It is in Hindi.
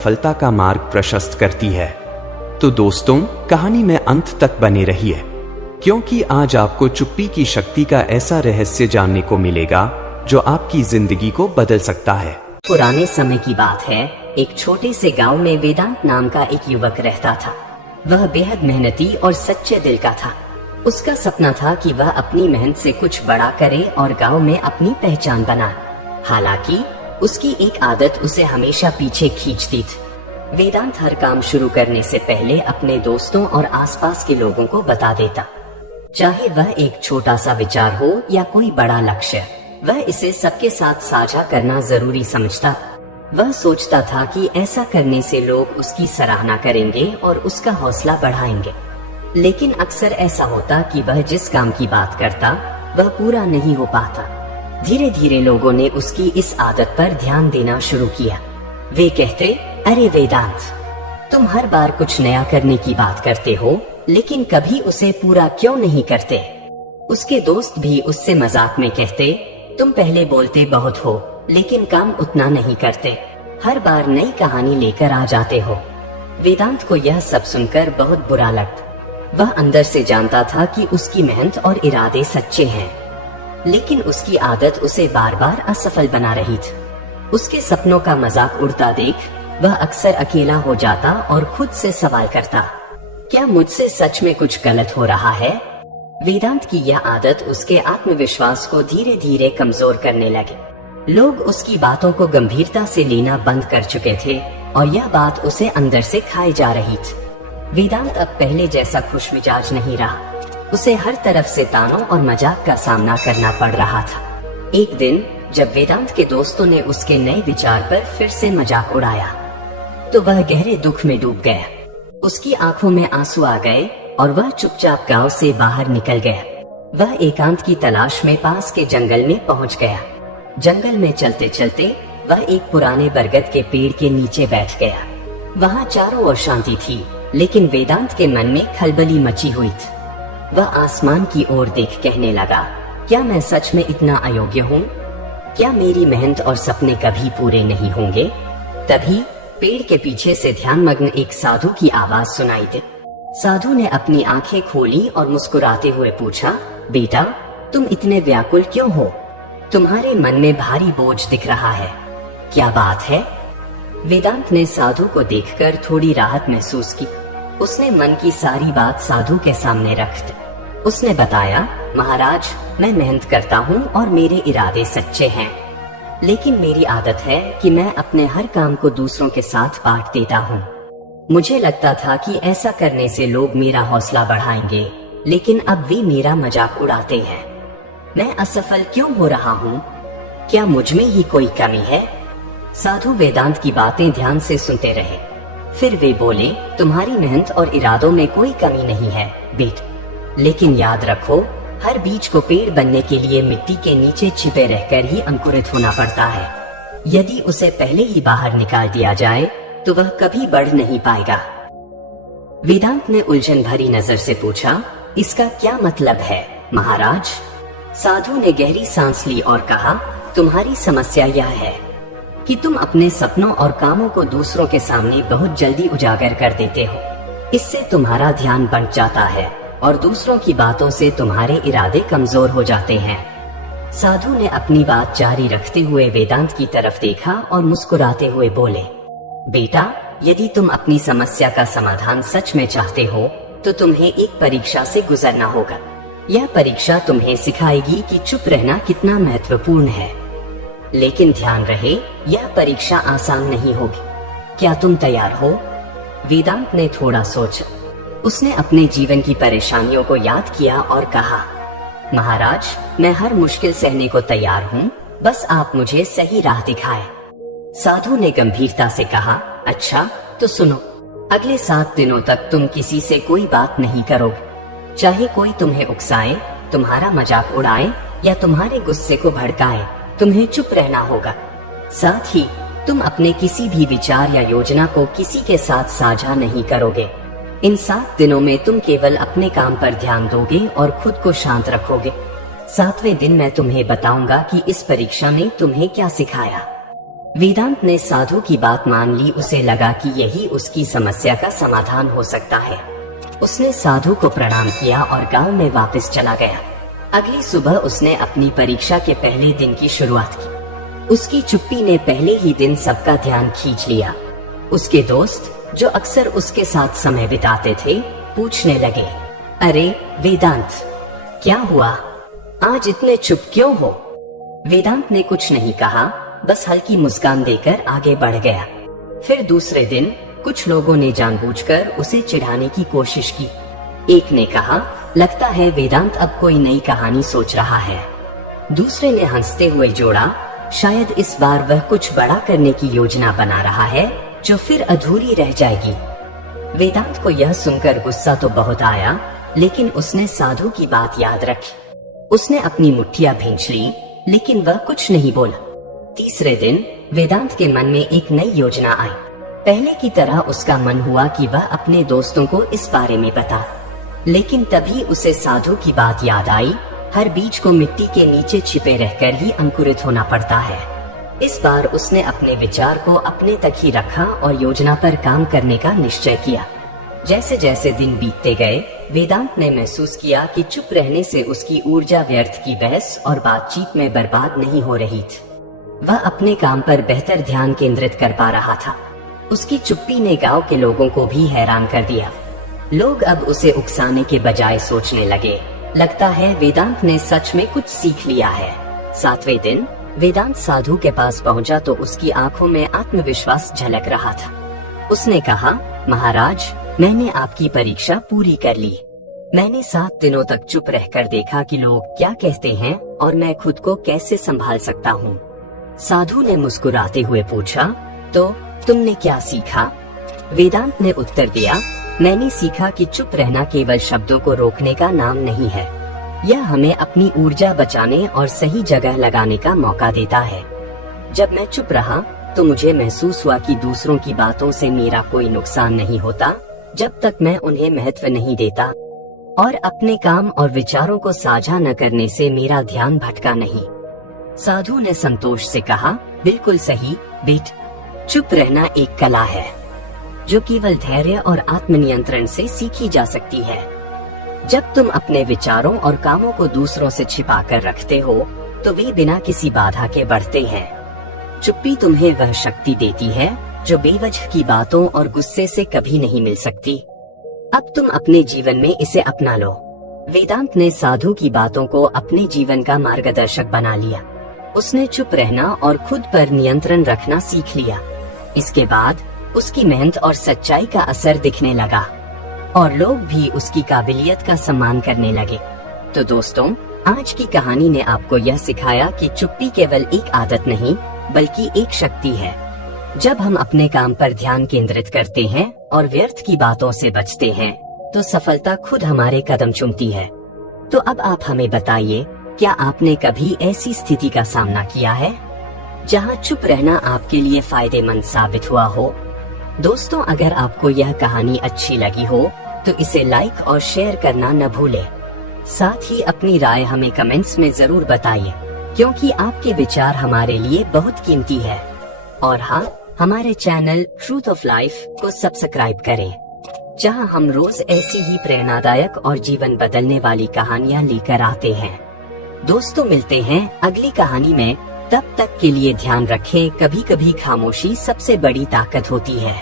सफलता का मार्ग प्रशस्त करती है। तो दोस्तों, कहानी में अंत तक बने रहिए, क्योंकि आज आपको चुप्पी की शक्ति का ऐसा रहस्य जानने को मिलेगा जो आपकी जिंदगी को बदल सकता है। पुराने समय की बात है। एक छोटे से गांव में वेदांत नाम का एक युवक रहता था। वह बेहद मेहनती और सच्चे दिल का था। उसका सपना था कि वह अपनी मेहनत से कुछ बड़ा करे और गांव में अपनी पहचान बनाए। हालांकि उसकी एक आदत उसे हमेशा पीछे खींचती थी। वेदांत हर काम शुरू करने से पहले अपने दोस्तों और आसपास के लोगों को बता देता। चाहे वह एक छोटा सा विचार हो या कोई बड़ा लक्ष्य, वह इसे सबके साथ साझा करना जरूरी समझता। वह सोचता था कि ऐसा करने से लोग उसकी सराहना करेंगे और उसका हौसला बढ़ाएंगे। लेकिन अक्सर ऐसा होता कि वह जिस काम की बात करता वह पूरा नहीं हो पाता। धीरे धीरे लोगों ने उसकी इस आदत पर ध्यान देना शुरू किया। वे कहते, अरे वेदांत, तुम हर बार कुछ नया करने की बात करते हो, लेकिन कभी उसे पूरा क्यों नहीं करते? उसके दोस्त भी उससे मजाक में कहते, तुम पहले बोलते बहुत हो, लेकिन काम उतना नहीं करते। हर बार नई कहानी लेकर आ जाते हो। वेदांत को यह सब सुनकर बहुत बुरा लगता। वह अंदर से जानता था कि उसकी मेहनत और इरादे सच्चे हैं, लेकिन उसकी आदत उसे बार बार असफल बना रही थी। उसके सपनों का मजाक उड़ता देख वह अक्सर अकेला हो जाता और खुद से सवाल करता, क्या मुझसे सच में कुछ गलत हो रहा है? वेदांत की यह आदत उसके आत्मविश्वास को धीरे धीरे कमजोर करने लगे। लोग उसकी बातों को गंभीरता से लेना बंद कर चुके थे और यह बात उसे अंदर से खाई जा रही थी। वेदांत अब पहले जैसा खुशमिजाज नहीं रहा। उसे हर तरफ से तानों और मजाक का सामना करना पड़ रहा था। एक दिन जब वेदांत के दोस्तों ने उसके नए विचार पर फिर से मजाक उड़ाया, तो वह गहरे दुख में डूब गया। उसकी आंखों में आंसू आ गए और वह चुपचाप गांव से बाहर निकल गया। वह एकांत की तलाश में पास के जंगल में पहुंच गया। जंगल में चलते चलते वह एक पुराने बरगद के पेड़ के नीचे बैठ गया। वहाँ चारों ओर शांति थी, लेकिन वेदांत के मन में खलबली मची हुई थी। वह आसमान की ओर देख कहने लगा, क्या मैं सच में इतना अयोग्य हूँ? क्या मेरी मेहनत और सपने कभी पूरे नहीं होंगे? तभी पेड़ के पीछे से ध्यानमग्न एक साधु की आवाज सुनाई दी। साधु ने अपनी आंखें खोली और मुस्कुराते हुए पूछा, बेटा, तुम इतने व्याकुल क्यों हो? तुम्हारे मन में भारी बोझ दिख रहा है। क्या बात है? वेदांत ने साधु को देखकर थोड़ी राहत महसूस की। उसने मन की सारी बात साधु के सामने रख दी। उसने बताया, महाराज, मैं मेहनत करता हूँ और मेरे इरादे सच्चे हैं, लेकिन मेरी आदत है कि मैं अपने हर काम को दूसरों के साथ बांट देता हूँ। मुझे लगता था कि ऐसा करने से लोग मेरा हौसला बढ़ाएंगे, लेकिन अब वे मेरा मजाक उड़ाते हैं। मैं असफल क्यों हो रहा हूँ? क्या मुझ में ही कोई कमी है? साधु वेदांत की बातें ध्यान से सुनते रहे। फिर वे बोले, तुम्हारी मेहनत और इरादों में कोई कमी नहीं है बेटा, लेकिन याद रखो, हर बीज को पेड़ बनने के लिए मिट्टी के नीचे छिपे रहकर ही अंकुरित होना पड़ता है। यदि उसे पहले ही बाहर निकाल दिया जाए तो वह कभी बढ़ नहीं पाएगा। वेदांत ने उलझन भरी नजर से पूछा, इसका क्या मतलब है महाराज? साधु ने गहरी सांस ली और कहा, तुम्हारी समस्या यह है कि तुम अपने सपनों और कामों को दूसरों के सामने बहुत जल्दी उजागर कर देते हो। इससे तुम्हारा ध्यान बंट जाता है और दूसरों की बातों से तुम्हारे इरादे कमजोर हो जाते हैं। साधु ने अपनी बात जारी रखते हुए वेदांत की तरफ देखा और मुस्कुराते हुए बोले, बेटा, यदि तुम अपनी समस्या का समाधान सच में चाहते हो तो तुम्हें एक परीक्षा से गुजरना होगा। यह परीक्षा तुम्हें सिखाएगी कि चुप रहना कितना महत्वपूर्ण है। लेकिन ध्यान रहे, यह परीक्षा आसान नहीं होगी। क्या तुम तैयार हो? वेदांत ने थोड़ा सोचा। उसने अपने जीवन की परेशानियों को याद किया और कहा, महाराज, मैं हर मुश्किल सहने को तैयार हूँ, बस आप मुझे सही राह दिखाएं। साधु ने गंभीरता से कहा, अच्छा तो सुनो, अगले 7 दिनों तक तुम किसी से कोई बात नहीं करोगे। चाहे कोई तुम्हें उकसाए, तुम्हारा मजाक उड़ाए या तुम्हारे गुस्से को भड़काए, तुम्हें चुप रहना होगा। साथ ही तुम अपने किसी भी विचार या योजना को किसी के साथ साझा नहीं करोगे। इन 7 दिनों में तुम केवल अपने काम पर ध्यान दोगे और खुद को शांत रखोगे। 7वें दिन मैं तुम्हें बताऊंगा कि इस परीक्षा ने तुम्हें क्या सिखाया। वेदांत ने साधु की बात मान ली। उसे लगा कि यही उसकी समस्या का समाधान हो सकता है। उसने साधु को प्रणाम किया और गांव में वापस चला गया। अगली सुबह उसने अपनी परीक्षा के पहले दिन की शुरुआत की। उसकी चुप्पी ने पहले ही दिन सबका ध्यान खींच लिया। उसके दोस्त, जो अक्सर उसके साथ समय बिताते थे, पूछने लगे, अरे वेदांत, क्या हुआ? आज इतने चुप क्यों हो? वेदांत ने कुछ नहीं कहा, बस हल्की मुस्कान देकर आगे बढ़ गया। फिर दूसरे दिन कुछ लोगों ने जानबूझकर उसे चिढ़ाने की कोशिश की। एक ने कहा, लगता है वेदांत अब कोई नई कहानी सोच रहा है। दूसरे ने हंसते हुए जोड़ा, शायद इस बार वह कुछ बड़ा करने की योजना बना रहा है जो फिर अधूरी रह जाएगी। वेदांत को यह सुनकर गुस्सा तो बहुत आया, लेकिन उसने साधु की बात याद रखी। उसने अपनी मुट्ठियां भींच ली, लेकिन वह कुछ नहीं बोला। तीसरे दिन वेदांत के मन में एक नई योजना आई। पहले की तरह उसका मन हुआ कि वह अपने दोस्तों को इस बारे में बता, लेकिन तभी उसे साधु की बात याद आई, हर बीज को मिट्टी के नीचे छिपे रहकर ही अंकुरित होना पड़ता है। इस बार उसने अपने विचार को अपने तक ही रखा और योजना पर काम करने का निश्चय किया। जैसे जैसे दिन बीतते गए, वेदांत ने महसूस किया कि चुप रहने से उसकी ऊर्जा व्यर्थ की बहस और बातचीत में बर्बाद नहीं हो रही थी। वह अपने काम पर बेहतर ध्यान केंद्रित कर पा रहा था। उसकी चुप्पी ने गांव के लोगों को भी हैरान कर दिया। लोग अब उसे उकसाने के बजाय सोचने लगे, लगता है वेदांत ने सच में कुछ सीख लिया है। 7वें दिन वेदांत साधु के पास पहुंचा तो उसकी आंखों में आत्मविश्वास झलक रहा था। उसने कहा, महाराज, मैंने आपकी परीक्षा पूरी कर ली। मैंने 7 दिनों तक चुप रहकर देखा कि लोग क्या कहते हैं और मैं खुद को कैसे संभाल सकता हूँ। साधु ने मुस्कुराते हुए पूछा, तो तुमने क्या सीखा? वेदांत ने उत्तर दिया, मैंने सीखा कि चुप रहना केवल शब्दों को रोकने का नाम नहीं है। यह हमें अपनी ऊर्जा बचाने और सही जगह लगाने का मौका देता है। जब मैं चुप रहा तो मुझे महसूस हुआ कि दूसरों की बातों से मेरा कोई नुकसान नहीं होता जब तक मैं उन्हें महत्व नहीं देता, और अपने काम और विचारों को साझा न करने से मेरा ध्यान भटका नहीं। साधु ने संतोष से कहा, बिल्कुल सही बेटा, चुप रहना एक कला है जो केवल धैर्य और आत्मनियंत्रण से सीखी जा सकती है। जब तुम अपने विचारों और कामों को दूसरों से छिपा कर रखते हो तो वे बिना किसी बाधा के बढ़ते हैं। चुप्पी तुम्हें वह शक्ति देती है जो बेवजह की बातों और गुस्से से कभी नहीं मिल सकती। अब तुम अपने जीवन में इसे अपना लो। वेदांत ने साधु की बातों को अपने जीवन का मार्गदर्शक बना लिया। उसने चुप रहना और खुद पर नियंत्रण रखना सीख लिया। इसके बाद उसकी मेहनत और सच्चाई का असर दिखने लगा और लोग भी उसकी काबिलियत का सम्मान करने लगे। तो दोस्तों, आज की कहानी ने आपको यह सिखाया कि चुप्पी केवल एक आदत नहीं बल्कि एक शक्ति है। जब हम अपने काम पर ध्यान केंद्रित करते हैं और व्यर्थ की बातों से बचते हैं तो सफलता खुद हमारे कदम चूमती है। तो अब आप हमें बताइए, क्या आपने कभी ऐसी स्थिति का सामना किया है जहां चुप रहना आपके लिए फायदेमंद साबित हुआ हो? दोस्तों, अगर आपको यह कहानी अच्छी लगी हो तो इसे लाइक और शेयर करना न भूलें। साथ ही अपनी राय हमें कमेंट्स में जरूर बताइए, क्योंकि आपके विचार हमारे लिए बहुत कीमती है। और हाँ, हमारे चैनल ट्रूथ ऑफ लाइफ को सब्सक्राइब करें, जहां हम रोज ऐसी ही प्रेरणादायक और जीवन बदलने वाली कहानियां लेकर आते हैं। दोस्तों, मिलते हैं अगली कहानी में। तब तक के लिए ध्यान रखें, कभी कभी खामोशी सबसे बड़ी ताकत होती है।